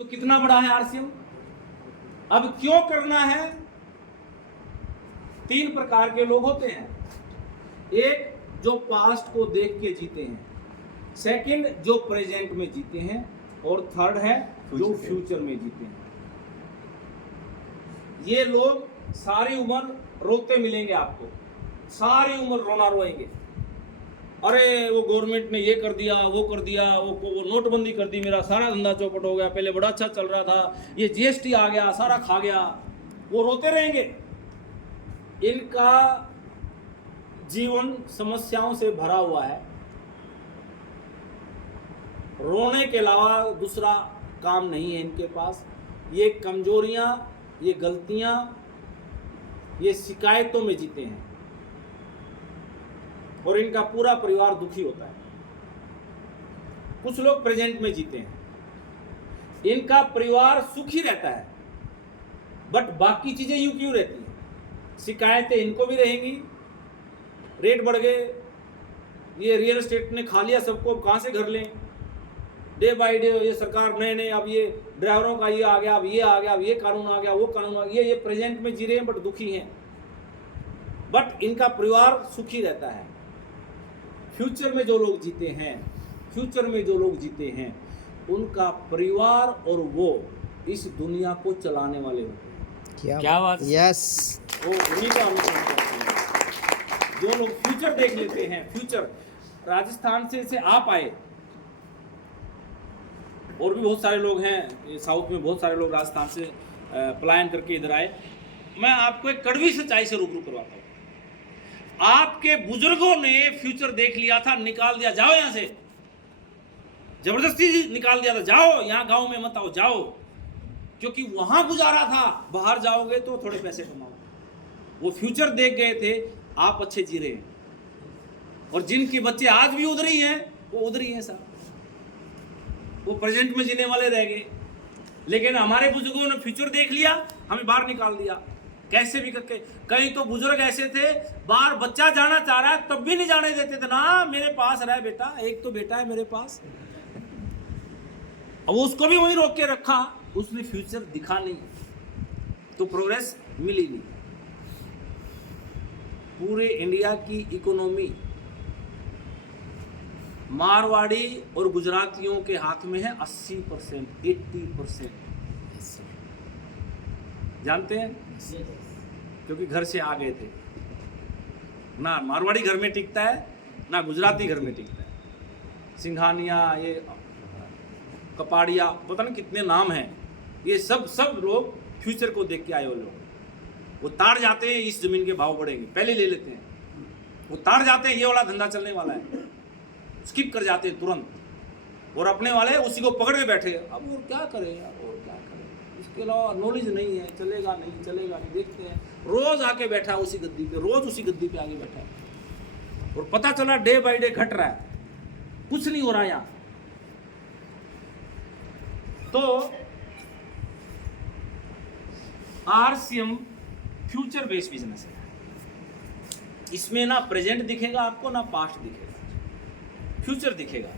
तो कितना बड़ा है आरसीएम? अब क्यों करना है? 3 प्रकार के लोग होते हैं। एक जो पास्ट को देख के जीते हैं, सेकंड जो प्रेजेंट में जीते हैं, और थर्ड है जो फ्यूचर में जीते हैं। ये लोग सारी उम्र रोते मिलेंगे आपको, सारी उम्र रोना रोएंगे। अरे वो गवर्नमेंट ने ये कर दिया, वो कर दिया, वो नोटबंदी कर दी, मेरा सारा धंधा चौपट हो गया, पहले बड़ा अच्छा चल रहा था, ये जीएसटी आ गया, सारा खा गया। वो रोते रहेंगे। इनका जीवन समस्याओं से भरा हुआ है, रोने के अलावा दूसरा काम नहीं है इनके पास। ये कमजोरियां, ये गलतियां, ये शिकायतों में जीते हैं और इनका पूरा परिवार दुखी होता है। कुछ लोग प्रेजेंट में जीते हैं, इनका परिवार सुखी रहता है, बट बाकी चीजें यूं क्यों रहती हैं? शिकायतें इनको भी रहेंगी, रेट बढ़ गए, ये रियल एस्टेट ने खा लिया सबको, कहां से घर लें? डे बाय डे ये सरकार नए अब ये ड्राइवरों का ये आ गया, अब ये आ गया, अब ये कानून आ गया, वो कानून आ गया। ये प्रेजेंट में जी रहे हैं बट दुखी हैं, बट इनका परिवार सुखी रहता है। फ्यूचर में जो लोग जीते हैं, फ्यूचर में जो लोग जीते हैं, उनका परिवार और वो इस दुनिया को चलाने वाले होते हैं। क्या बात? यस, वो उन्हीं का अनुसरण करते हैं। जो लोग फ्यूचर देख लेते हैं, फ्यूचर राजस्थान से आप आए, और भी बहुत सारे लोग हैं साउथ में, बहुत सारे लोग राजस्थान से पलायन करके इधर आए। मैं आपको एक कड़वी सच्चाई से रूबरू करवाता हूँ। आपके बुजुर्गों ने फ्यूचर देख लिया था, निकाल दिया, जाओ यहां से, जबरदस्ती निकाल दिया था, जाओ यहाँ गांव में मत आओ, जाओ, क्योंकि वहां गुजारा था। बाहर जाओगे तो थोड़े पैसे कमाओ। वो फ्यूचर देख गए थे, आप अच्छे जी रहे हैं। और जिनके बच्चे आज भी उधर ही हैं, वो उधर ही हैं साहब, वो प्रेजेंट में जीने वाले रह गए। लेकिन हमारे बुजुर्गों ने फ्यूचर देख लिया, हमें बाहर निकाल दिया कैसे भी करके। कई तो बुजुर्ग ऐसे थे, बाहर बच्चा जाना चाह रहा है तब भी नहीं जाने देते थे। ना मेरे पास रह बेटा, एक तो बेटा है मेरे पास। अब उसको भी वहीं रोक के रखा, उसने फ्यूचर दिखा नहीं, तो प्रोग्रेस मिली नहीं। पूरे इंडिया की इकोनॉमी मारवाड़ी और गुजरातियों के हाथ में है। 80%, 80% जानते हैं, क्योंकि घर से आ गए थे। ना मारवाड़ी घर में टिकता है, ना गुजराती घर में टिकता है। सिंघानिया, ये कपाड़िया, पता नहीं कितने नाम हैं। ये सब लोग फ्यूचर को देख के आए। वो लोग वो ताड़ जाते हैं, इस जमीन के भाव बढ़ेंगे, पहले ले लेते हैं। वो ताड़ जाते हैं, ये वाला धंधा चलने वाला है, स्किप कर जाते हैं तुरंत, और अपने वाले उसी को पकड़ के बैठे। अब और क्या करें यार, और क्या करें? इसके अलावा नॉलेज नहीं है, चलेगा नहीं, चलेगा नहीं। देखते हैं, रोज आके बैठा उसी गद्दी पे, रोज उसी गद्दी पे आके बैठा है, और पता चला डे बाय डे घट रहा है, कुछ नहीं हो रहा यहाँ। तो आरसीएम फ्यूचर बेस्ड बिजनेस है। इसमें ना प्रेजेंट दिखेगा आपको, ना पास्ट दिखेगा, फ्यूचर दिखेगा।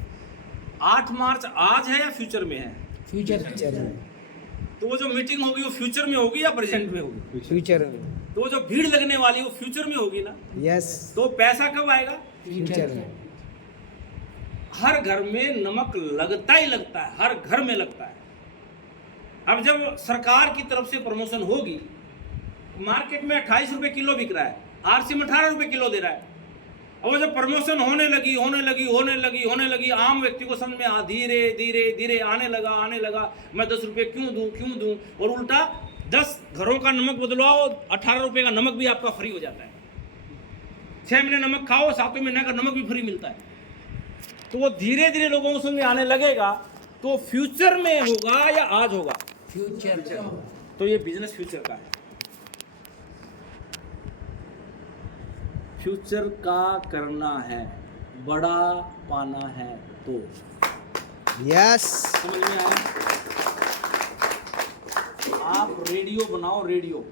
8 मार्च आज है या फ्यूचर में है? फ्यूचर। तो वो जो मीटिंग होगी वो फ्यूचर में होगी या प्रेजेंट में होगी? फ्यूचर। तो वो जो भीड़ लगने वाली है वो फ्यूचर में होगी ना? यस, तो पैसा कब आएगा? फ्यूचर। हर घर में नमक लगता ही लगता है, हर घर में लगता है। अब जब सरकार की तरफ से प्रमोशन होगी, मार्केट में 28 रुपए किलो बिक रहा है, आरसीएम 18 रुपए किलो दे रहा है। और जब प्रमोशन होने लगी, आम व्यक्ति को समझ में धीरे धीरे आने लगा, मैं 10 रुपये क्यों दूं, और उल्टा 10 घरों का नमक बदलवाओ, 18 रुपये का नमक भी आपका फ्री हो जाता है। 6 महीने नमक खाओ, 7वें महीने का नमक भी फ्री मिलता है। तो वो धीरे धीरे लोगों को समझ में आने लगेगा। तो फ्यूचर में होगा या आज होगा? फ्यूचर। तो ये बिजनेस फ्यूचर का है। फ्यूचर का करना है, बड़ा पाना है तो। यस, समझ में आया? आप रेडियो बनाओ, रेडियो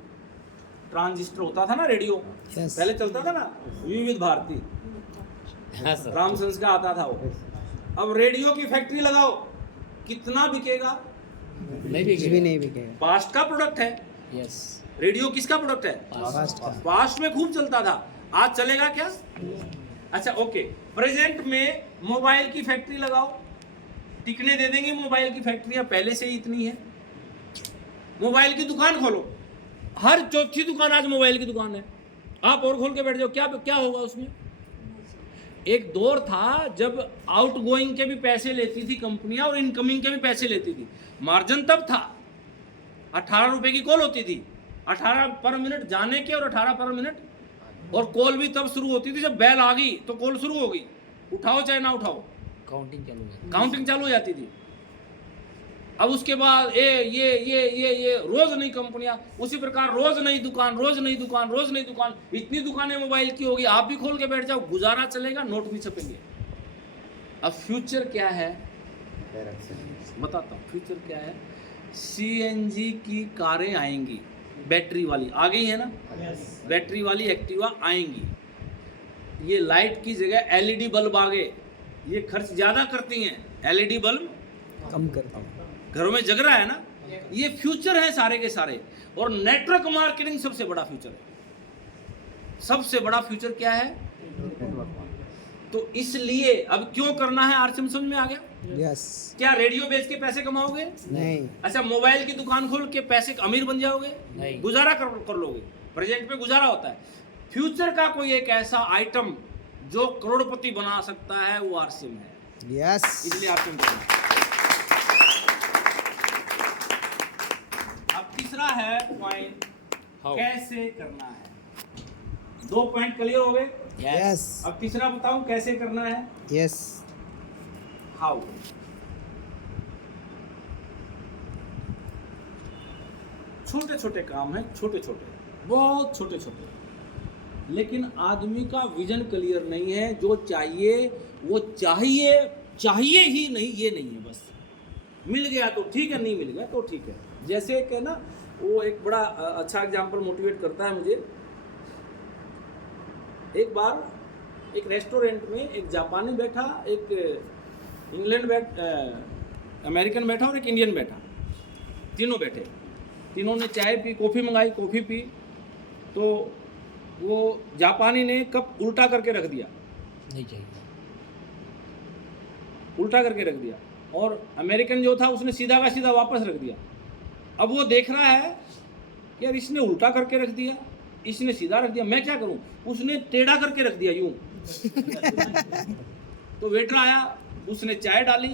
ट्रांजिस्टर होता था ना, रेडियो Yes. पहले चलता था ना, विविध भारती, रामसंस का आता था वो। अब रेडियो की फैक्ट्री लगाओ, कितना बिकेगा? नहीं कुछ भी नहीं बिकेगा। पास्ट का प्रोडक्ट है। यस। रेडियो किसका प्रोडक्ट है? पास्ट का। पास्ट में खूब चलता था, आज चलेगा क्या? अच्छा ओके, प्रेजेंट में मोबाइल की फैक्ट्री लगाओ, टिकने दे देंगे मोबाइल की फैक्ट्रियां, पहले से ही इतनी है। मोबाइल की दुकान खोलो, हर चौथी दुकान आज मोबाइल की दुकान है। आप और खोल के बैठ जाओ, क्या क्या होगा उसमें? एक दौर था जब आउट गोइंग के भी पैसे लेती थी कंपनियां और इनकमिंग के भी पैसे लेती थी। मार्जिन तब था, 18 रुपए की कॉल होती थी, 18 पर मिनट जाने के और 18 पर मिनट, और कॉल भी तब शुरू होती थी जब बेल आ गई तो कॉल शुरू हो गई, उठाओ चाहे ना उठाओ, काउंटिंग चालू हो जाती थी। अब उसके बाद ये रोज नई कंपनियां, उसी प्रकार रोज नई दुकान, रोज नई दुकान, रोज नई दुकान, इतनी दुकानें मोबाइल की होगी, आप भी खोल के बैठ जाओ, गुजारा चलेगा, नोट भी छपेंगे। अब फ्यूचर क्या है बताता हूँ, फ्यूचर क्या है। सीएनजी की कारें आएंगी, बैटरी वाली आ गई है ना, बैटरी वाली एक्टिवा आएंगी। ये लाइट की जगह एलईडी बल्ब आ गए, ये खर्च ज्यादा करती हैं, एलईडी बल्ब कम करता हूँ। घरों में जग रहा है ना, ये फ्यूचर है सारे के सारे। और नेटवर्क मार्केटिंग सबसे बड़ा फ्यूचर है। सबसे बड़ा फ्यूचर क्या है? तो इसलिए अब क्यों करना है, आरसीएम समझ में आ गया? यस। क्या रेडियो बेच के पैसे कमाओगे? नहीं। अच्छा, मोबाइल की दुकान खोल के पैसे अमीर बन जाओगे? नहीं। गुजारा कर लोगे। प्रेजेंट पे गुजारा होता है। फ्यूचर का कोई एक ऐसा आइटम जो करोड़पति बना सकता है, वो आरसीएम है। यस। इसलिए आरसीएम करना है। अब तीसरा है पॉइंट, कैसे करना है। 2 पॉइंट क्लियर हो गए? यस। अब तीसरा बताऊं कैसे करना है। यस। हाउ। छोटे छोटे काम है, छोटे छोटे, बहुत छोटे छोटे, लेकिन आदमी का विजन क्लियर नहीं है। जो चाहिए वो चाहिए, चाहिए ही नहीं, ये नहीं है बस। मिल गया तो ठीक है, नहीं मिल गया तो ठीक है। जैसे कि ना, वो एक बड़ा अच्छा एग्जांपल मोटिवेट करता है मुझे। एक बार एक रेस्टोरेंट में एक जापानी बैठा, एक अमेरिकन बैठा और एक इंडियन बैठा, तीनों बैठे। तीनों ने चाय पी, कॉफ़ी मंगाई, कॉफ़ी पी, तो वो जापानी ने कप उल्टा करके रख दिया, नहीं चाहिए, उल्टा करके रख दिया, और अमेरिकन जो था उसने सीधा का सीधा वापस रख दिया। अब वो देख रहा है कि यार इसने उल्टा करके रख दिया, इसने सीधा रख दिया, मैं क्या करूं? उसने टेढ़ा करके रख दिया यूं। तो वेटर आया, उसने चाय डाली,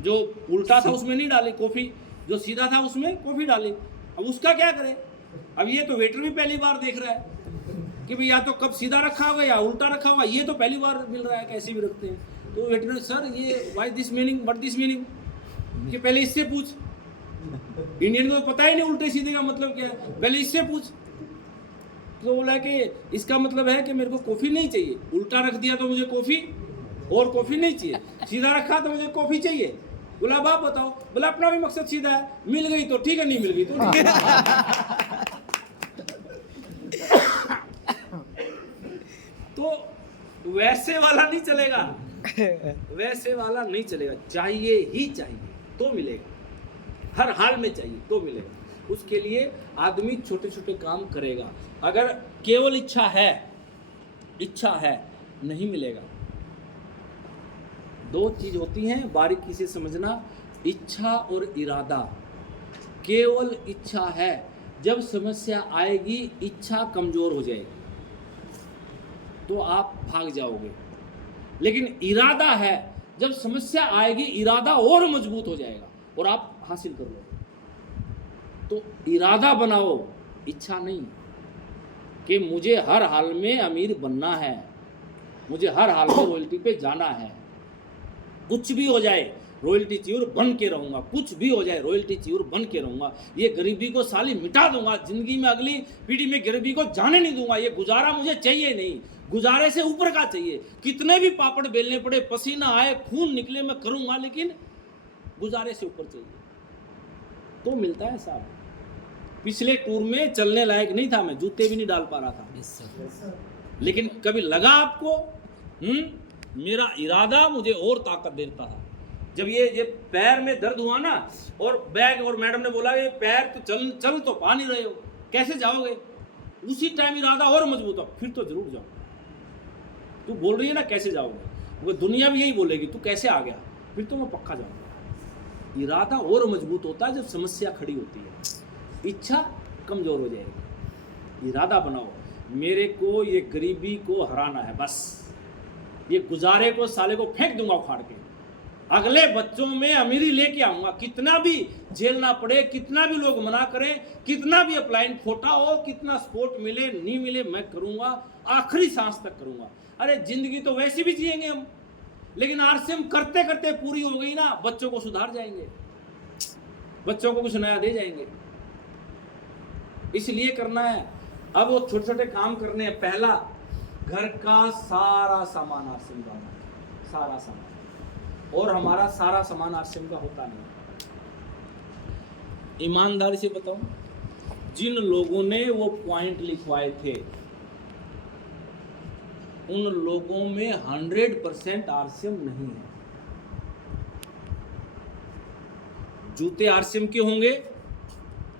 जो उल्टा था उसमें नहीं डाली कॉफ़ी, जो सीधा था उसमें कॉफ़ी डाली। अब उसका क्या करे? अब ये तो वेटर भी पहली बार देख रहा है कि भाई या तो कप सीधा रखा होगा या उल्टा रखा होगा, ये तो पहली बार मिल रहा है, कैसे भी रखते हैं। तो वेटर ने, सर ये why this meaning, what this meaning, कि पहले इससे पूछ। इंडियन को पता ही नहीं उल्टे सीधे का मतलब क्या है, पहले इससे पूछ। तो बोला कि इसका मतलब है कि मेरे को कॉफ़ी नहीं चाहिए, उल्टा रख दिया तो मुझे कॉफ़ी और कॉफ़ी नहीं चाहिए, सीधा रखा तो मुझे कॉफ़ी चाहिए। बोला अब आप बताओ। बोला अपना भी मकसद सीधा है, मिल गई तो ठीक है, नहीं मिल गई तो ठीक है। तो वैसे वाला नहीं चलेगा, वैसे वाला नहीं चलेगा। चाहिए ही चाहिए तो मिलेगा, हर हाल में चाहिए तो मिलेगा। उसके लिए आदमी छोटे छोटे काम करेगा। अगर केवल इच्छा है, नहीं मिलेगा। 2 चीज होती हैं, बारीकी से समझना, इच्छा और इरादा। केवल इच्छा है, जब समस्या आएगी इच्छा कमजोर हो जाएगी तो आप भाग जाओगे। लेकिन इरादा है, जब समस्या आएगी इरादा और मजबूत हो जाएगा और आप हासिल कर लोगे। तो इरादा बनाओ, इच्छा नहीं कि मुझे हर हाल में अमीर बनना है, मुझे हर हाल में रॉयल्टी पे जाना है, कुछ भी हो जाए रॉयल्टी चाहिए बन के रहूंगा, कुछ भी हो जाए रॉयल्टी चाहिए बन के रहूंगा, ये गरीबी को साली मिटा दूंगा, जिंदगी में अगली पीढ़ी में गरीबी को जाने नहीं दूंगा, ये गुजारा मुझे चाहिए नहीं, गुजारे से ऊपर का चाहिए। कितने भी पापड़ बेलने पड़े, पसीना आए, खून निकले, मैं करूंगा, लेकिन गुजारे से ऊपर चाहिए तो मिलता है साहब। पिछले टूर में चलने लायक नहीं था, मैं जूते भी नहीं डाल पा रहा था, लेकिन कभी लगा आपको मेरा इरादा मुझे और ताकत देता था, जब ये पैर में दर्द हुआ ना, और बैग, और मैडम ने बोला ये पैर तो चल चल तो पा नहीं रहे हो, कैसे जाओगे, उसी टाइम इरादा और मजबूत हो, फिर तो जरूर जाओ। तू बोल रही है ना कैसे जाओगे, वो दुनिया भी यही बोलेगी तू कैसे आ गया, फिर तो मैं पक्का जाऊंगा। इरादा और मजबूत होता है जब समस्या खड़ी होती है, इच्छा कमजोर हो जाएगी। इरादा बनाओ, मेरे को ये गरीबी को हराना है, बस ये गुजारे को साले को फेंक दूंगा उखाड़ के, अगले बच्चों में अमीरी लेके आऊंगा, कितना भी झेलना पड़े, कितना भी लोग मना करें, कितना भी अपलाइन खोटा हो, कितना सपोर्ट मिले नहीं मिले, मैं करूंगा, आखिरी सांस तक करूंगा। अरे जिंदगी तो वैसे भी जिएंगे हम, लेकिन आरसीएम करते करते पूरी हो गई ना, बच्चों को सुधार जाएंगे, बच्चों को कुछ नया दे जाएंगे, इसलिए करना है। अब वो छोटे छोटे काम करने हैं। पहला, घर का सारा सामान आरसीएम का होना, सारा सामान, और हमारा सारा सामान आरसीएम का होता नहीं। ईमानदारी से बताओ, जिन लोगों ने वो पॉइंट लिखवाए थे उन लोगों में 100% आरसीएम नहीं है। जूते आरसीएम के होंगे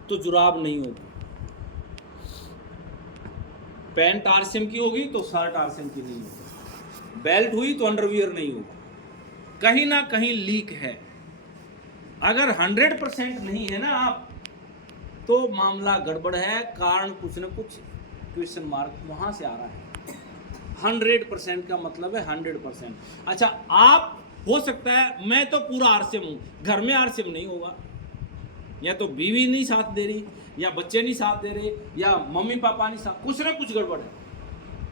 तो जुराब नहीं होगी, पैंट आरसीएम की होगी तो शर्ट आरसीएम की नहीं होगी, बेल्ट हुई तो अंडरवियर नहीं होगा, कहीं ना कहीं लीक है। अगर 100% नहीं है ना आप, तो मामला गड़बड़ है, कारण कुछ न कुछ क्वेश्चन मार्क वहां से आ रहा है। 100% का मतलब है 100%। अच्छा, आप हो सकता है मैं तो पूरा आरसीएम हूं, घर में आरसीएम नहीं होगा, या तो बीवी नहीं साथ दे रही, या बच्चे नहीं साथ दे रहे, या मम्मी पापा नहीं साथ, कुछ ना कुछ गड़बड़ है।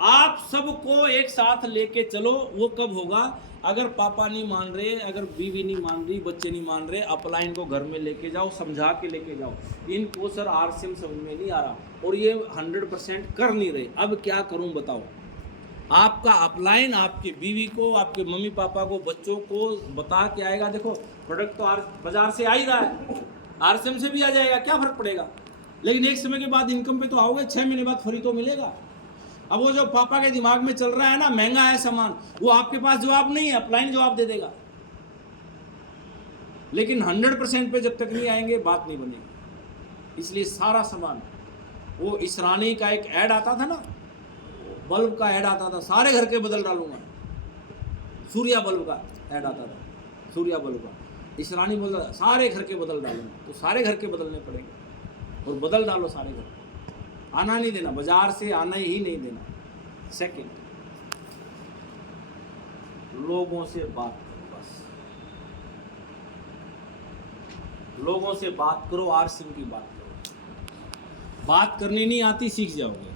आप सबको एक साथ लेके चलो, वो कब होगा, अगर पापा नहीं मान रहे, अगर बीवी नहीं मान रही, बच्चे नहीं मान रहे, अपलाइन को घर में लेके जाओ, समझा के लेके जाओ, इनको सर आरसीएम समझ में नहीं आ रहा और ये 100% कर नहीं रहे, अब क्या करूं बताओ। आपका अपलाइन आपकी बीवी को, आपके मम्मी पापा को, बच्चों को बता के आएगा, देखो प्रोडक्ट तो बाजार से आ ही रहा है, आरसीएम से भी आ जाएगा, क्या फर्क पड़ेगा, लेकिन एक समय के बाद इनकम पे तो आओगे, 6 महीने बाद फ्री तो मिलेगा। अब वो जो पापा के दिमाग में चल रहा है ना, महंगा है सामान, वो आपके पास जवाब नहीं है, अपलाइन जवाब दे देगा, लेकिन 100% पे जब तक नहीं आएंगे बात नहीं बनेगी। इसलिए सारा सामान, वो इसरानी का एक ऐड आता था ना, बल्ब का ऐड आता था, सारे घर के बदल डालूंगा, सूर्या बल्ब का ऐड आता था, सूर्या बल्ब का, इसरानी बोल रहा सारे घर के बदल डालूंगा, तो सारे घर के बदलने पड़ेंगे, और बदल डालो सारे घर, आना नहीं देना, बाजार से आना ही नहीं देना। सेकंड, लोगों से बात करो, बस लोगों से बात करो, आरसीएम की बात करो। बात करनी नहीं आती सीख जाओगे,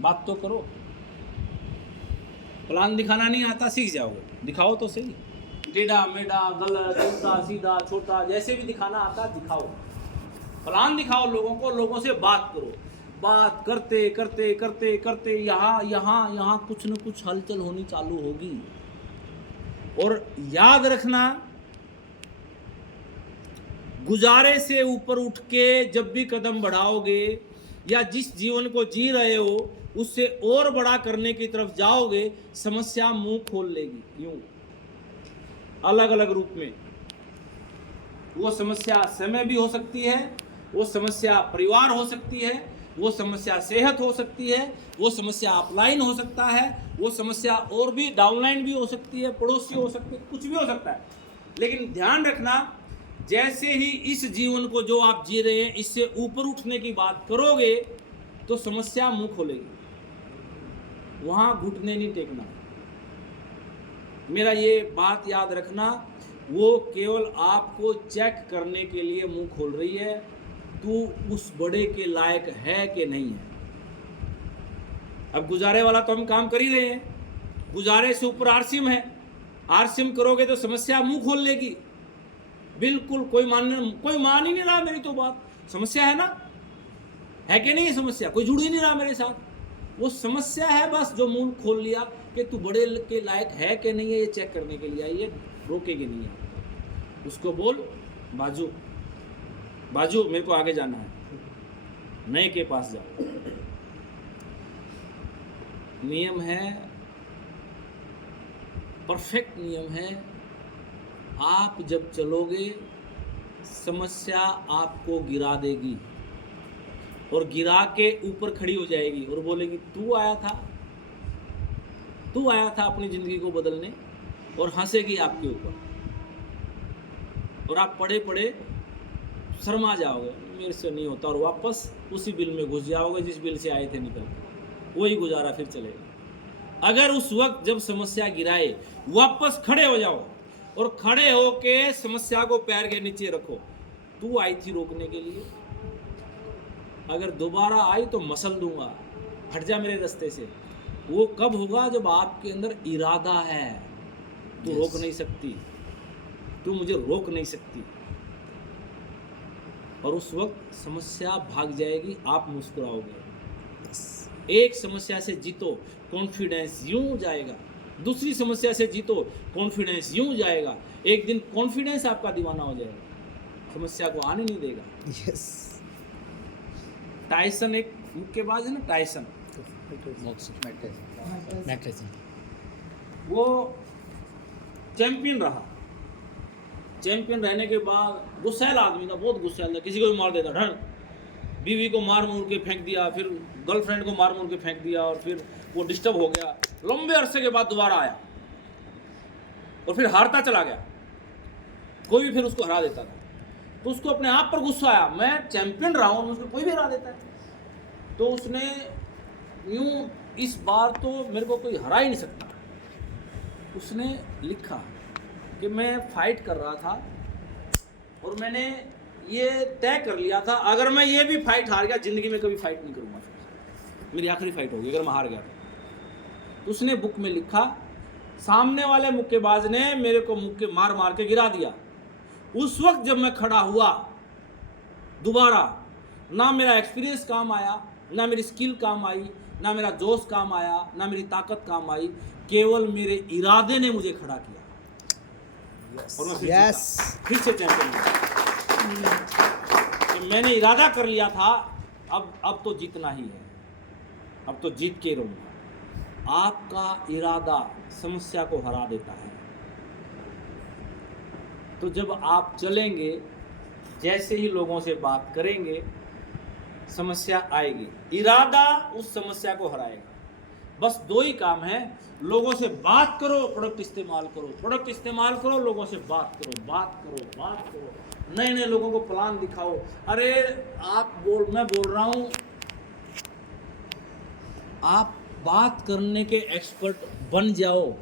बात तो करो। प्लान दिखाना नहीं आता सीख जाओगे, दिखाओ तो सही, टेढ़ा मेढ़ा, गलत, उल्टा सीधा, छोटा, जैसे भी दिखाना आता दिखाओ, प्लान दिखाओ लोगों को, लोगों से बात करो। बात करते करते करते करते यहाँ यहाँ यहाँ कुछ न कुछ हलचल होनी चालू होगी। और याद रखना, गुजारे से ऊपर उठ के जब भी कदम बढ़ाओगे, या जिस जीवन को जी रहे हो उससे और बड़ा करने की तरफ जाओगे, समस्या मुंह खोल लेगी, यूं अलग अलग रूप में। वो समस्या समय भी हो सकती है, वो समस्या परिवार हो सकती है, वो समस्या सेहत हो सकती है, वो समस्या अपलाइन हो सकता है, वो समस्या और भी डाउनलाइन भी हो सकती है, पड़ोसी हो सकते हैं, कुछ भी हो सकता है। लेकिन ध्यान रखना, जैसे ही इस जीवन को जो आप जी रहे हैं इससे ऊपर उठने की बात करोगे तो समस्या मुंह खोलेगी, वहां घुटने नहीं टेकना। मेरा ये बात याद रखना, वो केवल आपको चेक करने के लिए मुंह खोल रही है, तू उस बड़े के लायक है कि नहीं है। अब गुजारे वाला तो हम काम कर ही रहे हैं, गुजारे से ऊपर आरसीएम है, आरसीएम करोगे तो समस्या मुंह खोल लेगी, बिल्कुल कोई मान ही नहीं रहा मेरी तो बात, समस्या है ना, है कि नहीं है समस्या, कोई जुड़ ही नहीं रहा मेरे साथ, वो समस्या है बस, जो मुंह खोल लिया कि तू बड़े के लायक है कि नहीं है, ये चेक करने के लिए आई है, रोकेगी नहीं है। उसको बोल, बाजू बाजू मेरे को आगे जाना है, नए के पास जाओ। नियम है, परफेक्ट नियम है, आप जब चलोगे समस्या आपको गिरा देगी और गिरा के ऊपर खड़ी हो जाएगी और बोलेगी तू आया था अपनी ज़िंदगी को बदलने, और हंसेगी आपके ऊपर, और आप पड़े पड़े शर्मा जाओगे, मेरे से नहीं होता, और वापस उसी बिल में घुस जाओगे जिस बिल से आए थे निकल के, वही गुजारा फिर चलेगा। अगर उस वक्त जब समस्या गिराए वापस खड़े हो जाओ और खड़े होके समस्या को पैर के नीचे रखो, तू आई थी रोकने के लिए, अगर दोबारा आई तो मसल दूंगा, हट जा मेरे रास्ते से। वो कब होगा? जब आपके अंदर इरादा है। तू रोक नहीं सकती, तू मुझे रोक नहीं सकती, और उस वक्त समस्या भाग जाएगी, आप मुस्कुराओगे। एक समस्या से जीतो, कॉन्फिडेंस यूं जाएगा, दूसरी समस्या से जीतो, कॉन्फिडेंस यूं जाएगा, एक दिन कॉन्फिडेंस आपका दीवाना हो जाएगा, समस्या को आने नहीं देगा। यस। टाइसन एक मुक्केबाज है ना, टाइसन, वो चैंपियन रहा। चैंपियन रहने के बाद गुस्सैल आदमी था, बहुत गुस्सैल था, किसी को भी मार देता, ढंग बीवी को मार मूर के फेंक दिया, फिर गर्लफ्रेंड को मार मूर के फेंक दिया, और फिर वो डिस्टर्ब हो गया, लंबे अरसे के बाद दोबारा आया और फिर हारता चला गया, कोई भी फिर उसको हरा देता था। तो उसको अपने आप पर गुस्सा आया, मैं चैंपियन रहा हूँ, मुझको कोई भी हरा देता है। तो उसने यूँ, इस बार तो मेरे को कोई हरा ही नहीं सकता, उसने लिखा कि मैं फाइट कर रहा था और मैंने ये तय कर लिया था, अगर मैं ये भी फाइट हार गया, ज़िंदगी में कभी फाइट नहीं करूँगा, फिर मेरी आखिरी फाइट होगी अगर मैं हार गया। तो उसने बुक में लिखा, सामने वाले मुक्केबाज ने मेरे को मुक्के मार मार के गिरा दिया, उस वक्त जब मैं खड़ा हुआ दोबारा, ना मेरा एक्सपीरियंस काम आया, ना मेरी स्किल काम आई, ना मेरा जोश काम आया, ना मेरी ताकत काम आई, केवल मेरे इरादे ने मुझे खड़ा किया। और मैं फिर से चैंपियन हुआ। तो मैंने इरादा कर लिया था, अब तो जीतना ही है, अब तो जीत के रहूंगा। आपका इरादा समस्या को हरा देता है। तो जब आप चलेंगे, जैसे ही लोगों से बात करेंगे, समस्या आएगी, इरादा उस समस्या को हराएगा। बस दो ही काम है, लोगों से बात करो, प्रोडक्ट इस्तेमाल करो, प्रोडक्ट इस्तेमाल करो, लोगों से बात करो, बात करो, बात करो, नए नए लोगों को प्लान दिखाओ। अरे मैं बोल रहा हूँ, आप बात करने के एक्सपर्ट बन जाओ,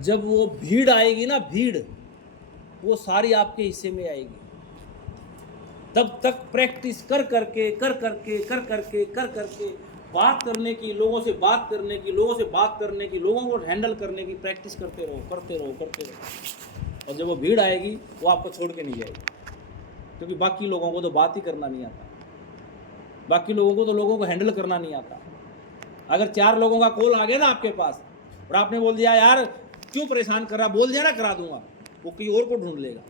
जब वो भीड़ आएगी ना, भीड़ वो सारी आपके हिस्से में आएगी। तब तक प्रैक्टिस कर करके बात करने की, लोगों से बात करने की, लोगों को हैंडल करने की प्रैक्टिस करते रहो। और जब वो भीड़ आएगी, वो आपको छोड़ के नहीं जाएगी, क्योंकि बाकी लोगों को तो बात ही करना नहीं आता, बाकी लोगों को तो लोगों को हैंडल करना नहीं आता। अगर 4 लोगों का कॉल आ गया ना आपके पास, और आपने बोल दिया यार क्यों परेशान कर रहा, बोल दिया ना करा दूंगा, वो कहीं और को ढूंढ लेगा।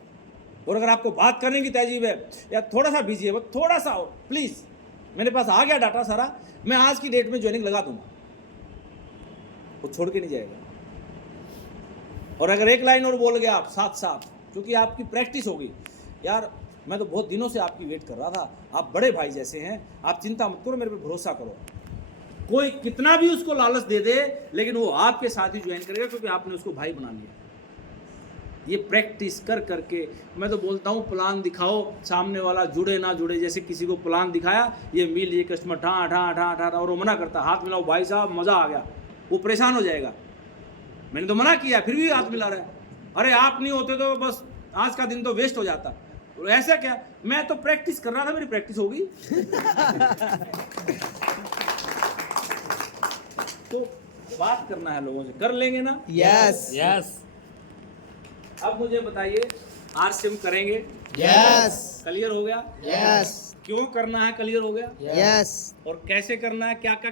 और अगर आपको बात करने की तहजीब है, या थोड़ा सा बिजी है, वो थोड़ा सा प्लीज़, मेरे पास आ गया डाटा सारा, मैं आज की डेट में ज्वाइनिंग लगा दूंगा, वो छोड़ के नहीं जाएगा। और अगर एक लाइन और बोल गया आप साथ, क्योंकि आपकी प्रैक्टिस होगी, यार मैं तो बहुत दिनों से आपकी वेट कर रहा था, आप बड़े भाई जैसे हैं, आप चिंता मत करो, मेरे पे भरोसा करो। कोई कितना भी उसको लालच दे दे, लेकिन वो आपके साथ ही ज्वाइन करेगा, क्योंकि आपने उसको भाई बना लिया। ये प्रैक्टिस कर करके, मैं तो बोलता हूँ प्लान दिखाओ, सामने वाला जुड़े ना जुड़े, जैसे किसी को प्लान दिखाया, ये मिल, ये कस्टमर ढा, और वो मना करता, हाथ मिलाओ भाई साहब मज़ा आ गया, वो परेशान हो जाएगा। मैंने तो मना किया, फिर भी हाथ मिला रहा है, अरे आप नहीं होते तो बस आज का दिन तो वेस्ट हो जाता। और ऐसा क्या, मैं तो प्रैक्टिस कर रहा था, मेरी प्रैक्टिस होगी। तो बात करना है लोगों से, कर लेंगे ना? यस। अब मुझे बताइए, आरसीएम करेंगे? यस। क्लियर हो गया? यस। क्यों करना है? क्लियर हो गया? यस। और कैसे करना है, क्या क्या